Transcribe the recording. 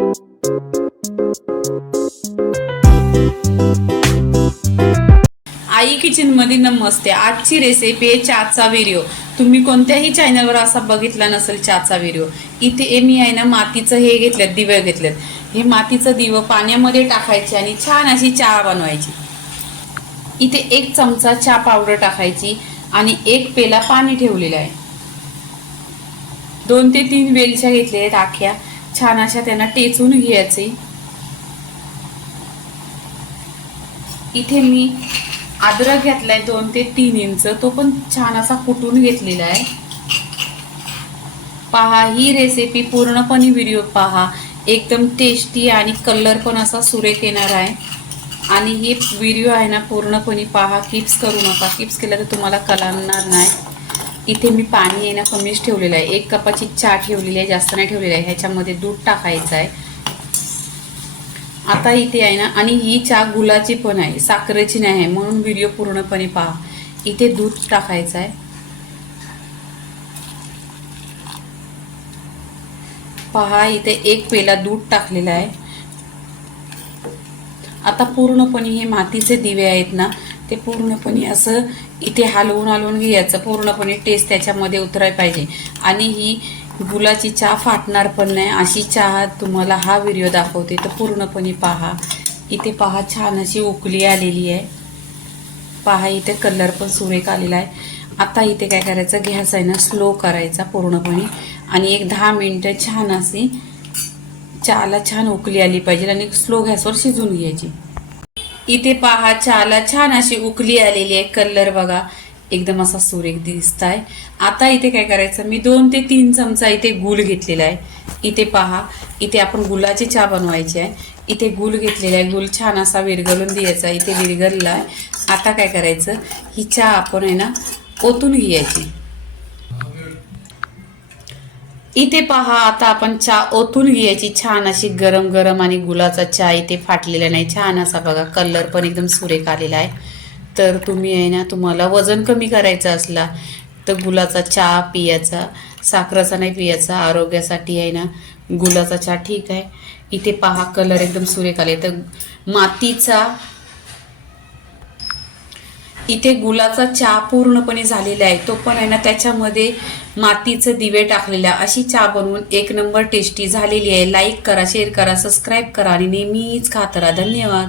आई kitchen मध्ये नमस्ते। आजची recipe आहे चहाचा व्हिडिओ। तुम्ही कोणत्याही चॅनलवर असा बघितला नसेल चहाचा व्हिडिओ। इथे मी आहे ना मातीचं हे घेतलं, दिवे घेतलेत। हे मातीचं दिवं पाण्यामध्ये टाकायचे आणि छान अशी चहा बनवायची। इथे 1 चमचा चहा पावडर टाकायची आणि 1 पेला पाणी ठेवलेलं आहे। 2 ते 3 वेलच्या घेतल्या आहेत आख्या, छान अशा त्यांना टेचून घ्यायचे। इथे मी अद्रक घेतलाय 2 ते 3 इंच, तो पण छान असा कुटून घेतलेला आहे। पहा, ही रेसिपी पूर्णपणे व्हिडिओ पहा, एकदम टेस्टी आणि कलर पण असा सुरेख येणार आहे। आणि हे व्हिडिओ आहे ना पूर्णपणे पहा, किप्स करू नका। किप्स केलं तर तुम्हाला कळणार नाही। इथे मी पाणी आहे ना कमीच ठेवलेलं आहे। 1 कपाची चहा ठेवलेली आहे, जास्त नाही ठेवलेली आहे। ह्याच्यामध्ये दूध टाकायचं आहे आता इथे आहे ना। आणि ही चहा गुळाची पण आहे, साखरेची नाही आहे, म्हणून व्हिडिओ पूर्णपणे पहा। इथे दूध टाकायचं आहे। पहा, इथे 1 पेला दूध टाकलेला आहे। आता पूर्णपणे हे मातीचे दिवे आहेत ना, ते पूर्णपणे असं इथे हलवून घ्यायचं। पूर्णपणे टेस्ट त्याच्यामध्ये उतरायला पाहिजे। आणि ही गुळाची चहा फाटणार पण नाही, अशी चहा तुम्हाला हा व्हिडिओ दाखवते, तर पूर्णपणे पहा। इथे पहा, छान अशी उकळी आलेली आहे। पहा, इथे कलर पण सुरेख आलेला आहे। आता इथे काय करायचं, गॅस आहे ना स्लो करायचा पूर्णपणे आणि 10 मिनिटं छान अशी चहाला छान उकळी आली पाहिजे आणि स्लो गॅसवर शिजून घ्यायची। इथे पहा, चहाला छान अशी उकळी आलेली आहे। कलर बघा, एकदम असा सुरेख दिसत आहे। आता इथे काय करायचं, मी 2 ते 3 चमचा इथे गूळ घेतलेला आहे। इथे पहा, इथे आपण गुळाची चहा बनवायची आहे। इथे गूळ घेतलेला आहे, गूळ छान असा विरघळून द्यायचा। इथे विरघळला आहे। आता काय करायचं, ही चहा आपण आहे ना ओतून घ्यायची। इथे पहा, आता आपण चहा ओतून घ्यायची, छान अशी गरम गरम। आणि गुळाचा चहा इथे फाटलेला नाही, छान असा बघा, कलर पण एकदम सुरेख आलेला आहे। तर तुम्ही आहे ना, तुम्हाला वजन कमी करायचं असला तर गुळाचा चहा पियाचा, साखरेचा नाही पियाचा। आरोग्यासाठी आहे ना गुळाचा चहा ठीक आहे। इथे पहा, कलर एकदम सुरेख आले। तर मातीचा इथे गुळाचा चहा पूर्णपणे झालेला आहे, तो पण आहे ना त्याच्यामध्ये मातीचे दिवे टाकलेला। अशी चहा बनवून 1 नंबर टेस्टी झालेली आहे। लाईक करा, शेअर करा, सबस्क्राईब करा आणि नेहमीच खात राहा। धन्यवाद।